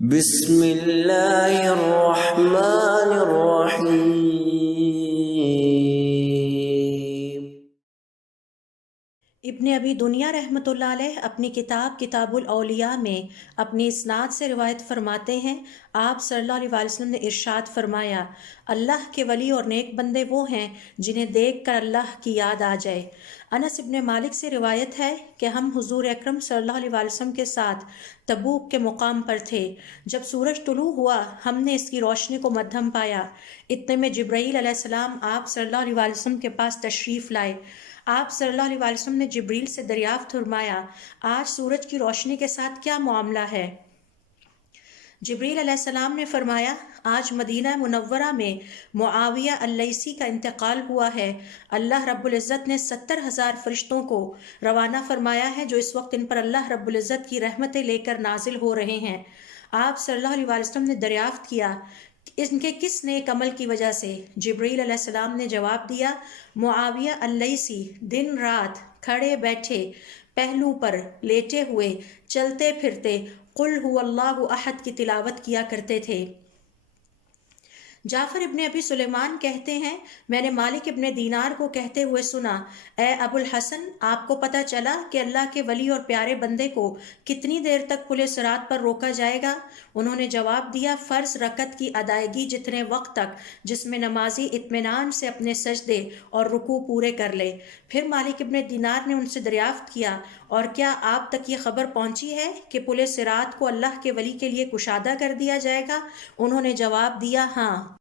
بسم اللہ الرحمن الرحیم۔ ابن ابی دنیا رحمۃ اللہ علیہ اپنی کتاب الاولیاء میں اپنی اسناد سے روایت فرماتے ہیں، آپ صلی اللہ علیہ وسلم نے ارشاد فرمایا، اللہ کے ولی اور نیک بندے وہ ہیں جنہیں دیکھ کر اللہ کی یاد آ جائے۔ انس ابن مالک سے روایت ہے کہ ہم حضور اکرم صلی اللہ علیہ وسلم کے ساتھ تبوک کے مقام پر تھے۔ جب سورج طلوع ہوا ہم نے اس کی روشنی کو مدھم پایا، اتنے میں جبرائیل علیہ السلام آپ صلی اللہ علیہ وسلم کے پاس تشریف لائے۔ آپ صلی اللہ علیہ وسلم نے جبریل سے دریافت فرمایا، آج سورج کی روشنی کے ساتھ کیا معاملہ ہے؟ جبریل علیہ السلام نے فرمایا، آج مدینہ منورہ میں معاویہ اللیثی کا انتقال ہوا ہے۔ اللہ رب العزت نے 70,000 فرشتوں کو روانہ فرمایا ہے جو اس وقت ان پر اللہ رب العزت کی رحمتیں لے کر نازل ہو رہے ہیں۔ آپ صلی اللہ علیہ وسلم نے دریافت کیا، ان کے کس نیک عمل کی وجہ سے؟ جبریل علیہ السلام نے جواب دیا، معاویہ اللیثی دن رات کھڑے بیٹھے، پہلو پر لیٹے ہوئے، چلتے پھرتے قل هو اللہ احد کی تلاوت کیا کرتے تھے۔ جعفر ابن ابی سلیمان کہتے ہیں، میں نے مالک ابن دینار کو کہتے ہوئے سنا، اے ابو الحسن، آپ کو پتہ چلا کہ اللہ کے ولی اور پیارے بندے کو کتنی دیر تک پل صراط پر روکا جائے گا؟ انہوں نے جواب دیا، فرض رکعت کی ادائیگی جتنے وقت تک جس میں نمازی اطمینان سے اپنے سجدے اور رکوع پورے کر لے۔ پھر مالک ابن دینار نے ان سے دریافت کیا، اور کیا آپ تک یہ خبر پہنچی ہے کہ پل صراط کو اللہ کے ولی کے لیے کشادہ کر دیا جائے گا؟ انہوں نے جواب دیا، ہاں۔